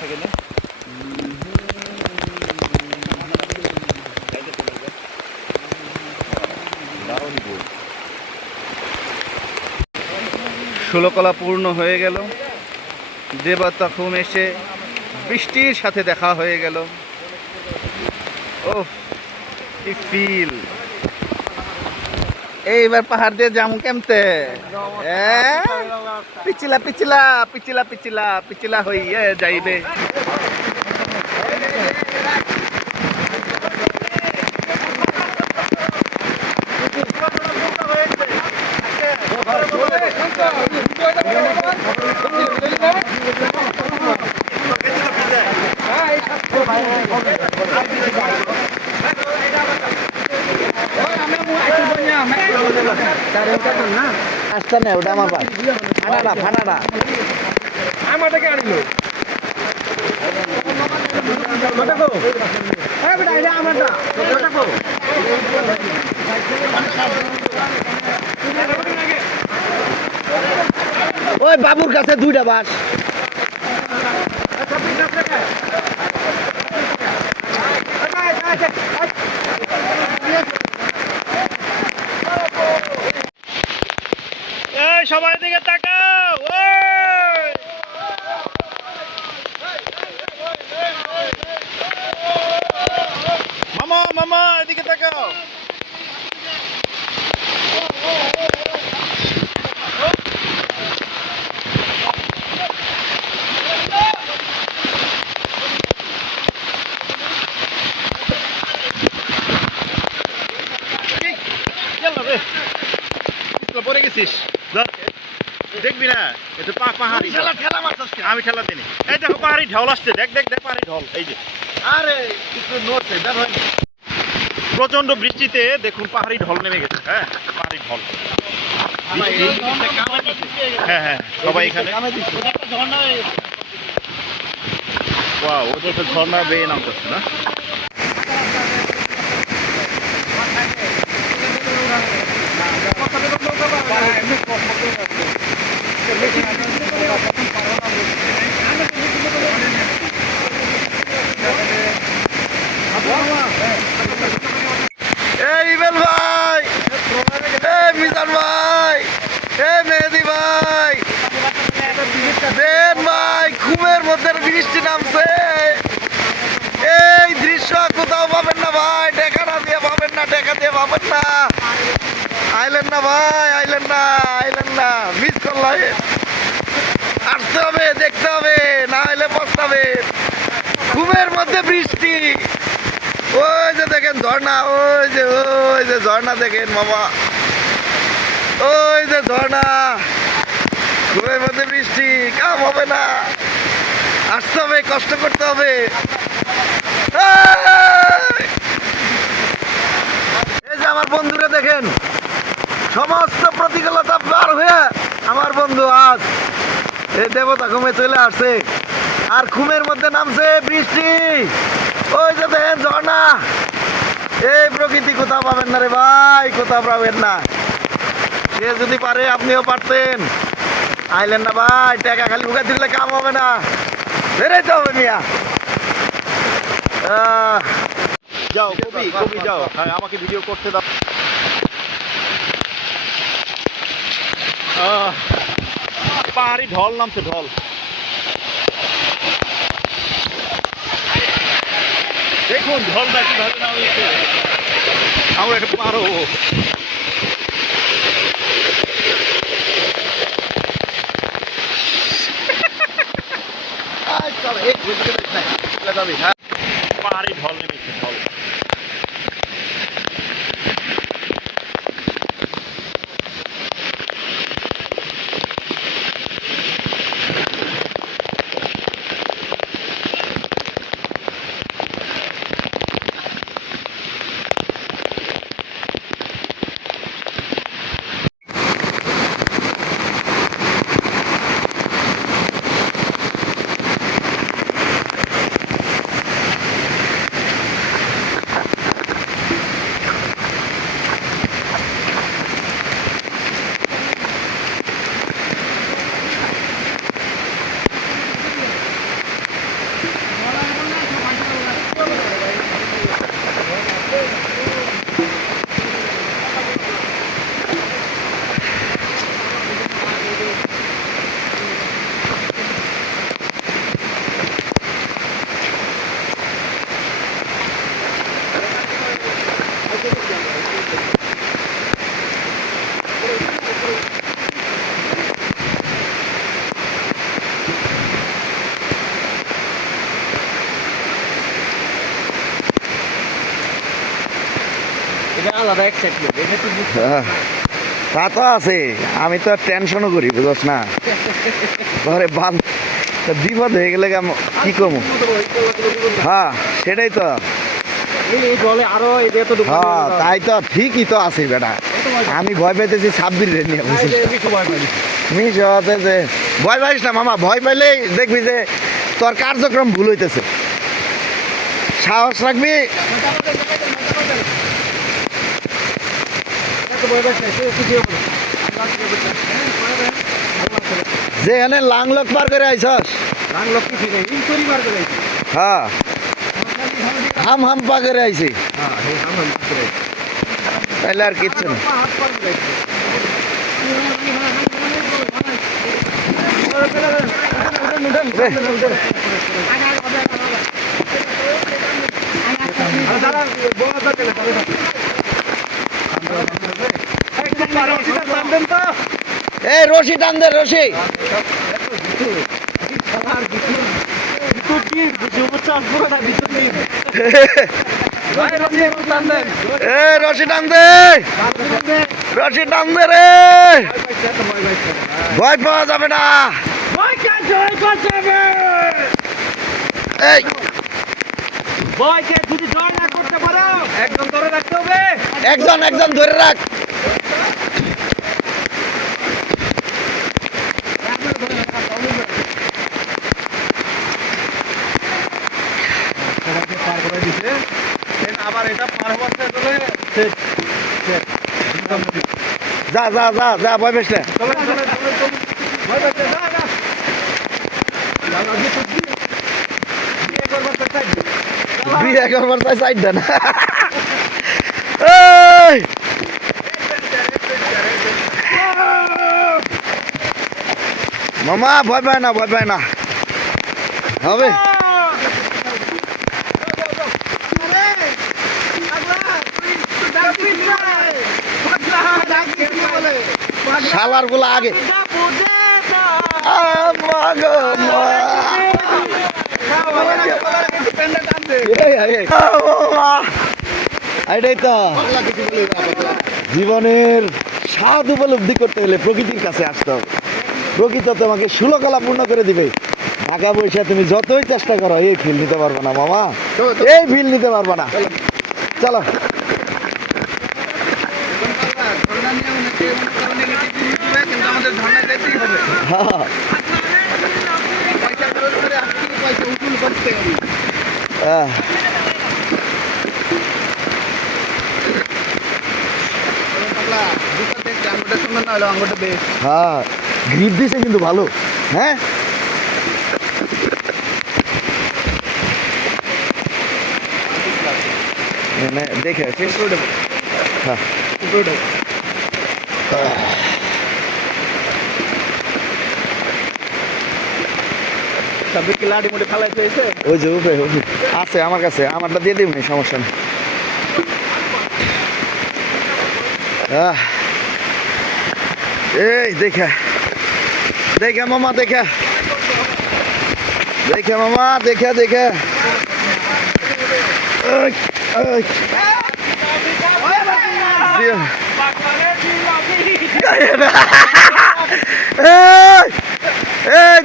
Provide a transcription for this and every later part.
সেকেন্ডে ষোলকলা পূর্ণ হয়ে গেল। দেবতা খুম এসে বৃষ্টির সাথে দেখা হয়ে গেল। ওহ কি ফিল! এইবার পাহাড় দিয়ে যামু কেমতে? পিছিলা পিছিলা পিছিলা পিছিলা পিছিলা হইয়ে যাইবে। আসতে না ওটা আমার পাশ ফানাডা ফানাডা আমারটাকে আনিল ওই বাবুর কাছে দুইটা বাস। সবাই দিকে তাকাও। মামা মামা এদিকে তাকাও। পরে গেছিস দেখবি না? এটা পাহাড়ি ঠেলা মারছিস। আমি ঠেলা দিনি। এই দেখো পাহাড়ি ঢল আসছে। দেখ দেখ দেখ পাহাড়ি ঢল। এই যে আরে একটু নড়ছে প্রচন্ড বৃষ্টিতে দেখুন পাহাড়ি ঢল নেমে গেছে। হ্যাঁ পাহাড়ি ঢল। হ্যাঁ হ্যাঁ সবাই এখানে। ওয়াও ওটা তো ঝর্ণা বেয়ে নামতেছে না? ইবেল ভাই, মিজান ভাই, মেহেদি ভাই, দেন ভাই, ঘুমের মধ্যে বৃষ্টি নামছে। এই দৃশ্য কোথাও পাবেন না ভাই, দেখা না দিয়ে পাবেন না, দেখা দিয়ে পাবেন না। আইলেন না ভাই, আইলেন না, আইলেন না, মিস করলাম। আসতে হবে, দেখতে হবে, না হলে পস্তাবে। ঘুমের মধ্যে বৃষ্টি। ওই যে দেখেন ঝর্ণা, ওই যে ঝর্ণা দেখেন মামা, ওই যে ঝর্ণা। ঘুমের মধ্যে বৃষ্টি, কাম হবে না, আসতে হবে, কষ্ট করতে হবে। এই যে আমার বন্ধুরা দেখেন, সমস্ত প্রতিকূলতা পার হয়ে আমার বন্ধু আজ এই দেবতা ঘুমে চলে আসছে। আর ঘুমের মধ্যে নামছে বৃষ্টি। ওই যে দেখেন ঝর্ণা। এই প্রকৃতি কোথাও পাবেন না রে ভাই, কোথাও পাবেন না। সে যদি পারে আপনিও পারতেন। আইলেন না ভাই, টাকা খালি উঠে দিলে কাম হবে না, বেরোতে হবে মিয়া। যাও কবি কবি যাও। হ্যাঁ আমাকে ভিডিও করতে দাও। পাহাড়ি ঢল নামছে, ঢল। দেখুন ঢলটা কিভাবে নামছে। আমরা একটা পারো পাহাড়ি ঢল নেমেছে, ঢল। আলাদা এক্সাইটমেন্ট এটা তো তা তো আছে, আমি তো টেনশনও করি বুঝছ না, ঘরে বাল বিপদ হয়ে গেলে কি কমু। হ্যাঁ সেটাই তো, এই বলে আরো এটা তো হ্যাঁ তাই তো, ঠিকই তো আছে বেটা। আমি ভয় পেতেছি সাব্বির রে নিয়ে, মিস হতে যে ভয় পাইস না মামা, ভয় পাইলেই দেখবি যে তোর কার্যক্রম ভুল হইতেছে। সাহস রাখবি, যেখানে লাংলক পার করে আইসস, হ্যাঁ হাম হাম পা করে আইছি, তাইলে আর কিচ্ছু না। এই রশি টান দে, রশি। রশি টান দে, রশি টান দে রে, ভয় পাওয়া যাবে না। এই বয়কে যদি জয় না করতে পারো একজন ধরে রাখতে হবে, একজন একজন ধরে রাখ। আবার এটা পার হওয়াতে যা যা যা যা, ভয় পেস না। বিয়ে করবার চাই সাইড দেন। এই মামা ভয় পায় না, ভয় পায় না, হবে। শালার গুলা আগে এটাই তো জীবনের স্বাদ উপলব্ধি করতে গেলে প্রকৃতির কাছে আসতে হবে। প্রকৃতি তোমাকে ষোলকলা পূর্ণ করে দিবে। টাকা পয়সা তুমি যতই চেষ্টা করো এই ফিল নিতে পারবে না মামা, এই ফিল নিতে পারবে না। চলো হ্যাঁ গ্রিপ দিছে কিন্তু ভালো। হ্যাঁ দেখে হ্যাঁ ওই যে উপরে আছে আমার কাছে, আমারটা দিয়ে দিবনি, সমস্যা নেই। এই দেখে দেখে মামা, দেখে দেখে মামা, দেখে দেখে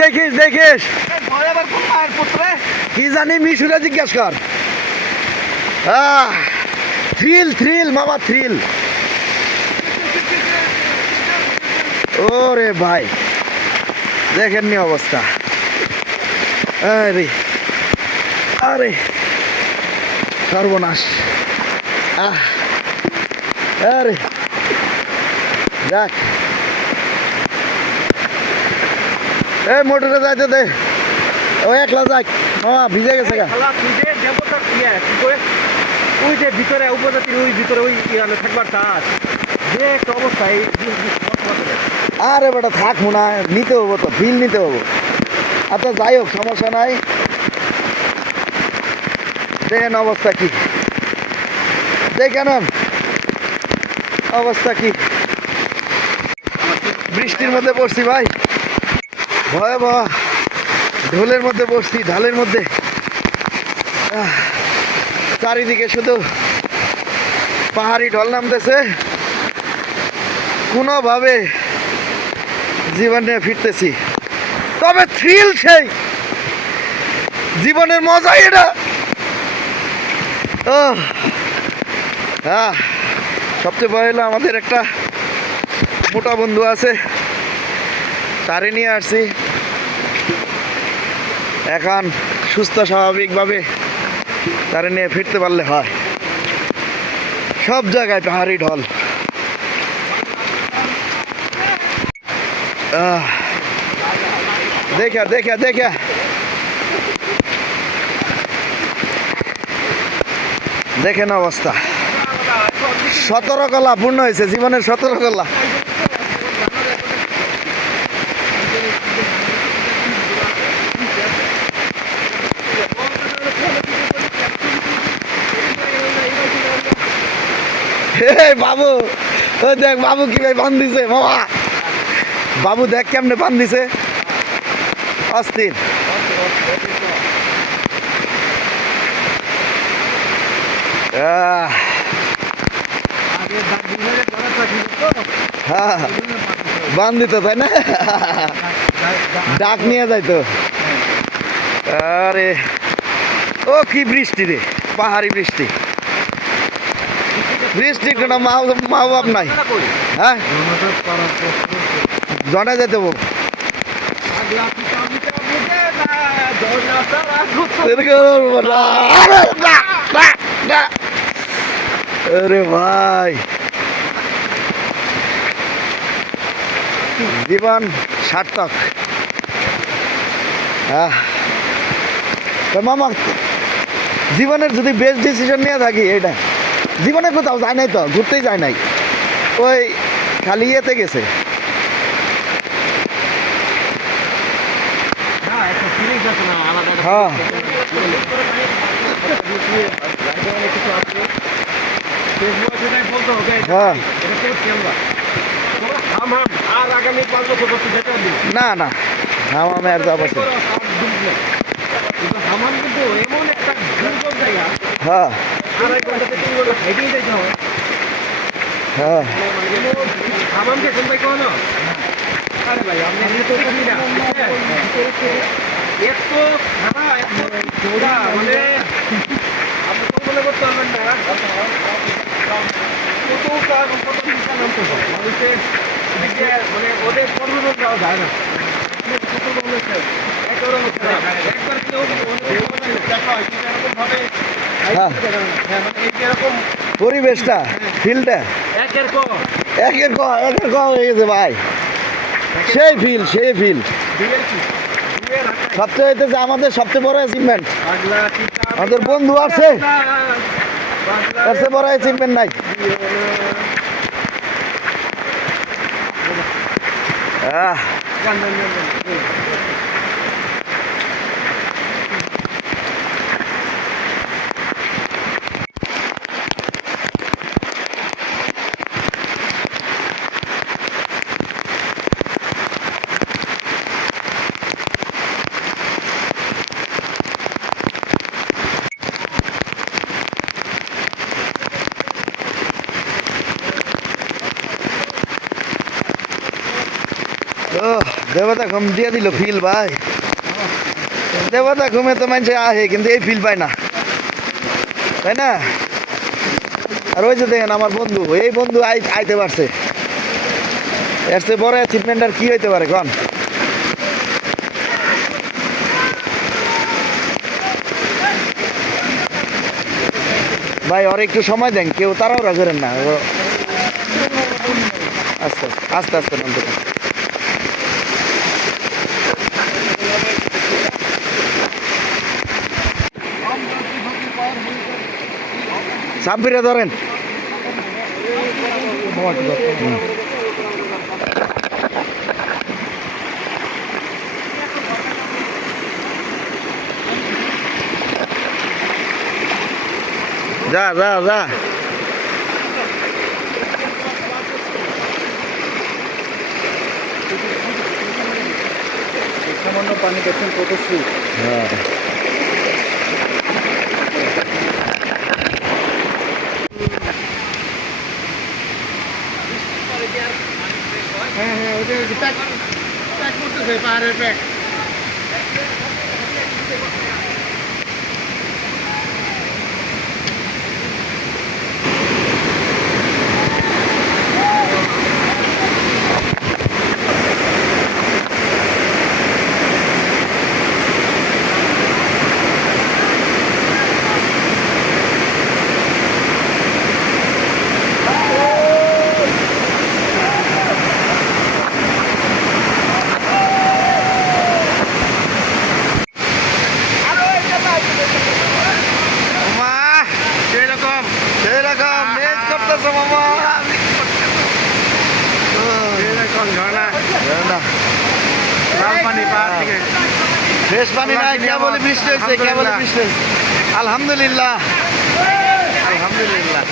দেখিস দেখিস কি জানি, মিশুরা জিজ্ঞাস কর। থ্রিল থ্রিল মামা, থ্রিল। ওরে ভাই দেখেননি অবস্থা। আরে আরে সর্বনাশ। আরে যাক, এই মোটরে যাইতে দে, ও একলা যাক মামা, ভিজে গেছে গা। ওই যে ভিতরে উপজাতির ওই ভিতরে ওই থাকবার চাষ যে একটা অবস্থা। আরে বেটা থাক না, নিতে হবো তো, বিল নিতে হবো। আচ্ছা যাই হোক, সমস্যা নাই। দেখেন অবস্থা কি, দেখেন অবস্থা কি। বৃষ্টির মধ্যে পড়ছি ভাই, ভয়াবহ ঢোলের মধ্যে পড়ছি, ঢালের মধ্যে। চারিদিকে শুধু পাহাড়ি ঢল নামতেছে, কোনোভাবে জীবন নিয়ে ফিরতেছি, তবে থ্রিল সেই, জীবনের মজা এটা। হ্যাঁ, সবচেয়ে বড় হলো আমাদের একটা মোটা বন্ধু আছে, তারে নিয়ে আসছি। এখন সুস্থ স্বাভাবিকভাবে তারে নিয়ে ফিরতে পারলে হয়। সব জায়গায় পাহাড়ি ঢল। দেখা দেখা দেখা দেখেন অবস্থা। 17 কলা পূর্ণ হয়েছে, জীবনের 17 কলা। বাবু ওই দেখ, বাবু কিভাবে বান দিছে মামা, বাবু দেখ কেমনে বান দিছে, অস্থির। হ্যাঁ, বান দিত তাই না, ডাক নিয়ে যাইতো। আরে ও কি বৃষ্টি রে, পাহাড়ি বৃষ্টি। বৃষ্টি কোনো মা বাপ নাই। হ্যাঁ, জনা যেতে বল। আরে ভাই, জীবন সার্থক। মামা, জীবনের যদি বেস্ট ডিসিশন নিয়ে থাকি, এটা জীবনে কোথাও যায় নাই, তো ঘুরতেই যায় নাই, ওই খালি ইয়েতে গেছে। হ্যাঁ, না না, হামামে আর যাবো। হ্যাঁ হ্যাঁ, ওদের পরিবর্তন দেওয়া যায় না। পরিবেশটা, ফিলটা একের কম হয়ে গেছে ভাই। সেই ফিল, সেই ফিল সবচেয়ে হইতেছে আমাদের সবচেয়ে বড় অ্যাচিভমেন্ট। আমাদের বন্ধু আছে, সবচেয়ে বড় অ্যাচিভমেন্ট নাই। দেবতা ঘুম দিয়ে দিল ফিল ভাই। দেবতা ঘুমে তো মানুষ আহে, কিন্তু এই ফিল পায় না, তাই না? আর ওই যে দেখেন আমার বন্ধু, এই বন্ধু আইতে পারছে, এর চেয়ে বড় অ্যাচিভমেন্ট আর কি হইতে পারে কন? ভাই ওর একটু সময় দেন, কেউ তাড়াহুড়া করেন না, আস্তে আস্তে আস্তে নামতে। সাব্বিরে ধরেন। যা যা যা, সামান্য পানি দেখছেন কত সুখ। হ্যাঁ, পাহাড়ের পেট। মামা সেরকম সেরকম মেজ করতেছে মামা সেরকম ঝর্ণা না লাল পানি পাহাড় থেকে। ফ্রেশ পানি নাই কেবলই বৃষ্টি হয়েছে কেবলই বৃষ্টি হয়েছে আলহামদুলিল্লাহ আলহামদুলিল্লাহ